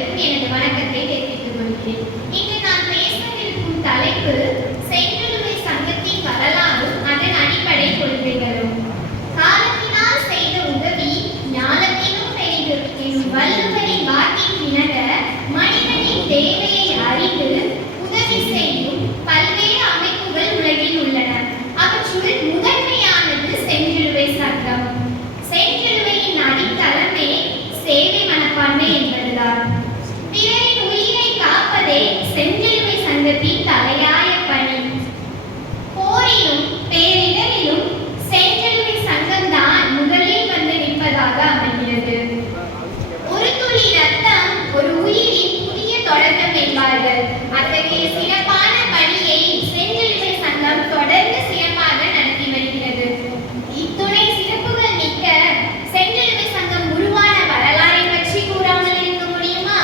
அனைவருக்கும் எனது வணக்கத்தை தெரிவித்துக் கொள்கிறேன். இன்று நான் பேசவிருக்கும் தலைப்பு செஞ்சிலுவை சங்கத்தின் வரலாறும் அதன் அடிப்படை கொள்கைகளும். காலத்தினால் செய்த உதவி ஞானத்திலும் பெரிது எனும் வள்ளுவரின் வாக்கின் இணங்க மனிதனின் தேவையை அறிந்து உதவி செய்யும் பல்வேறு அமைப்புகள் உலகில் உள்ளன. அவற்றுள் முதன்மையானது செஞ்சிலுவை சங்கம். செஞ்சிலுவையின் அடித்தளமே சேவை மனப்பான்மை என்பதுதான். பிறரின் உயிரை காப்பதே செஞ்சிலுவை சங்கத்தின் தலையாய பணி. போரிலும் பேரிடரிலும் செஞ்சிலுவை சங்கம்தான் முதலில் வந்து நிற்பதாக அமைகிறது. ஒரு துளி ரத்தம் ஒரு உயிரின் புதிய தொடக்கம் என்பார்கள். அத்தகைய சிறப்பான பணியை செஞ்சிலுவை சங்கம் தொடர்ந்து சிறப்பாக நடத்தி வருகிறது. இத்துணை சிறப்புகள் மிக்க செஞ்சிலுவை சங்கம் உருவான வரலாறை பற்றி கூறாமல் இருக்க முடியுமா?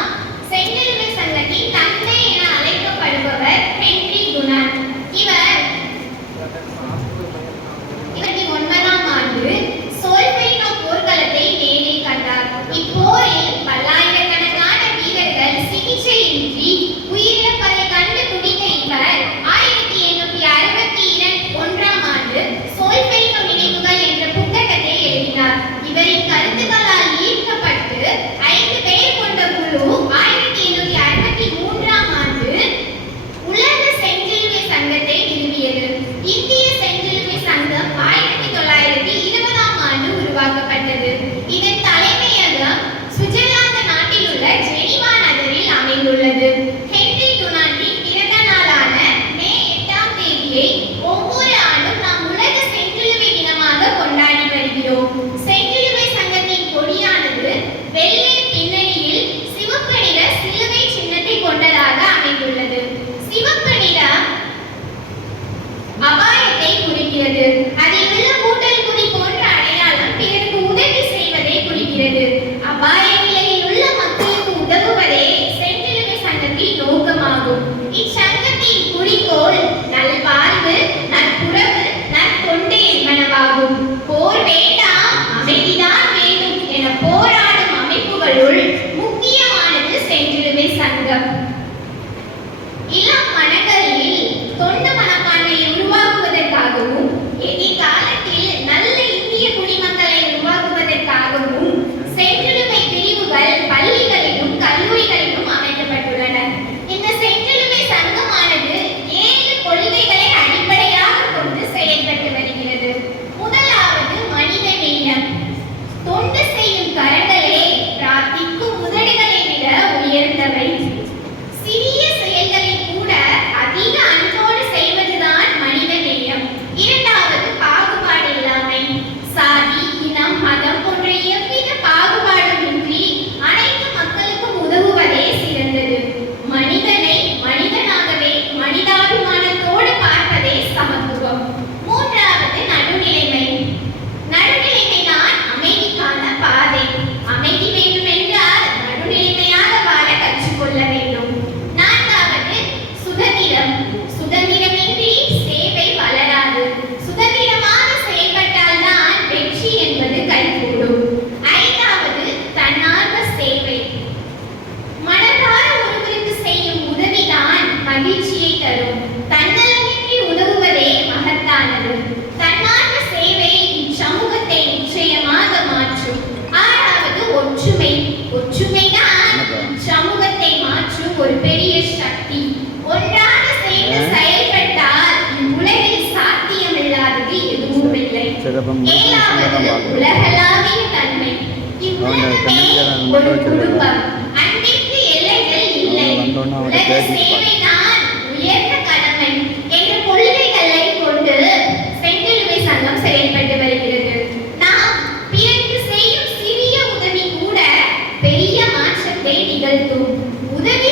செஞ்சிலுவை சங்கத்தின் தந்தை என அழைக்கப்படுபவர் ஹென்றி டுனாண்ட். இவர் 19ஆம் ஆண்டு சோல்ஃபெய்னோ போர்க்களத்தை நேரில் கண்டார். இப்போரில் பல்லாயிரக்கணக்கான வீரர்கள் சிகிச்சையின்றி உயிரிழப்பதை கண்டு துடித்த இவர் 1861ஆம் ஆண்டு சோல்ஃபெய்னோ நினைவுகள் என்ற புத்தகத்தை எழுதினார். இவரின் கருத்துக்களால் ஈர்க்கப்பட்டு 5 பேர் கொண்ட குழு 1863ஆம் ஆண்டு உலக செஞ்சிலுவை சங்கத்தை நிறுவியது. இந்திய செஞ்சிலுவை சங்கம் 1920ஆம் ஆண்டு உருவாக்கப்பட்டது. இதன் தலைமையகம் சுவிட்சர்லாந்து நாட்டில் உள்ள ஜெனீவா நகரில் அமைந்துள்ளது. ஹென்றி டுனாண்டின் பிறந்த நாளான மே 8ஆம் தேதியை ஒவ்வொரு ஆண்டும் நாம் உலக செஞ்சிலுவை தினமாக கொண்டாடி வருகிறோம். செஞ்சிலுவை சங்கத்தின் கொடியானது வெள்ளை பின்னணியில் சிவப்பு நிற சிலுவை சின்னத்தை கொண்டதாக அமைந்துள்ளது. சிவப்பு நிறம் அபாயத்தை குறிக்கிறது. அதில் உள்ள கூட்டல் குறி போன்ற அடையாளம் பிறருக்கு உதவி செய்வதை குறிக்கிறது. அபாய நிலையில் உள்ள மக்களுக்கு உதவுவதே செஞ்சிலுவை சங்கத்தின் நோக்கமாகும். இச்சங்கத்தின் குறிக்கோள் நல்வாழ்வு, நற்புறவு, நற்கொண்டு என்பனவாகும். போர் வேண்டாம், அமைதிதான் வேண்டும் என போராடும் அமைப்புகளுள் முக்கியமானது செஞ்சிலுவை சங்கம். இளம் மனங்களில் தொண்டு மனப்பான்மையை உருவாக்குவதற்காகவும் எதிர்காலத்தில் நல்ல இந்திய குடிமக்களை உருவாக்குவதற்காகவும் செஞ்சிலுவை பிரிவுகள் பள்ளிகளிலும் கல்லூரிகளிலும் அமைக்கப்பட்டுள்ளன. இந்த செஞ்சிலுவை சங்கமானது 7 கொள்கைகளை அடிப்படையாக கொண்டு செயல்பட்டு வருகிறது. முதலாவது மனித நேயம். தொண்டு செய்யும் கரங்களே பிரார்த்திக்கும் உதடுகளை விட உயர்ந்தவை. சிறிய செயல்களை கூட அதிக அன்போடு செய்வதுதான் மனித நேயம். இரண்டாவது பாகுபாடு இல்லாமை. சாதி, இனம், மதம் போன்ற எவ்வித பாகுபாடுமின்றி அனைத்து மக்களுக்கும் உதவுவதே சிறந்தது. மனிதனை மனிதனாகவே மனிதாபிமானத்தோடு பார்ப்பதே சமத்துவம். மூன்றாவது நடுநிலைமை. நடுநிலைமைதான் அமைதிக்கான பாதை. அமைதி வேண்டும் என்றால் நடுநிலைமையாக வாழ கற்றுக்கொள்ள வேண்டும். நான்காவது சுதந்திரம். சுதந்திரமின்றி சேவை வளராது. சுதந்திரமாக செயல்பட்டால் தான் வெற்றி என்பது கைகூடும். ஐந்தாவது தன்னார்வ சேவை. மனதார ஒருவருக்கு செய்யும் உதவிதான் மகிழ்ச்சியை தரும். தன்னலமின்றி உதவுவதே மகத்தானது. தன்னார்வ சேவை இச்சமூகத்தை நிச்சயமாக மாற்றும். ஆறாவது ஒற்றுமை. ஒற்றுமைதான் இச்சமூகத்தை மாற்றும் ஒரு பெரிய சக்தி. ஒன்றாக சேர்ந்து செயல்பட்டால் இவ்வுலகில் சாத்தியமில்லாதது எதுவும் இல்லை. ஏழாவது உலகளாவிய தன்மை. இவ்வுலகமே ஒரு குடும்பம். அன்பிற்கு எல்லைகள் இல்லை. உலக சேவைதான் உயர்ந்த கடமை என்ற கொள்கைகளை கொண்டு செஞ்சிலுவை சங்கம் செயல்பட்டு வருகிறது. நாம் பிறருக்கு செய்யும் சிறிய உதவி கூட பெரிய மாற்றத்தை நிகழ்த்தும். உதவி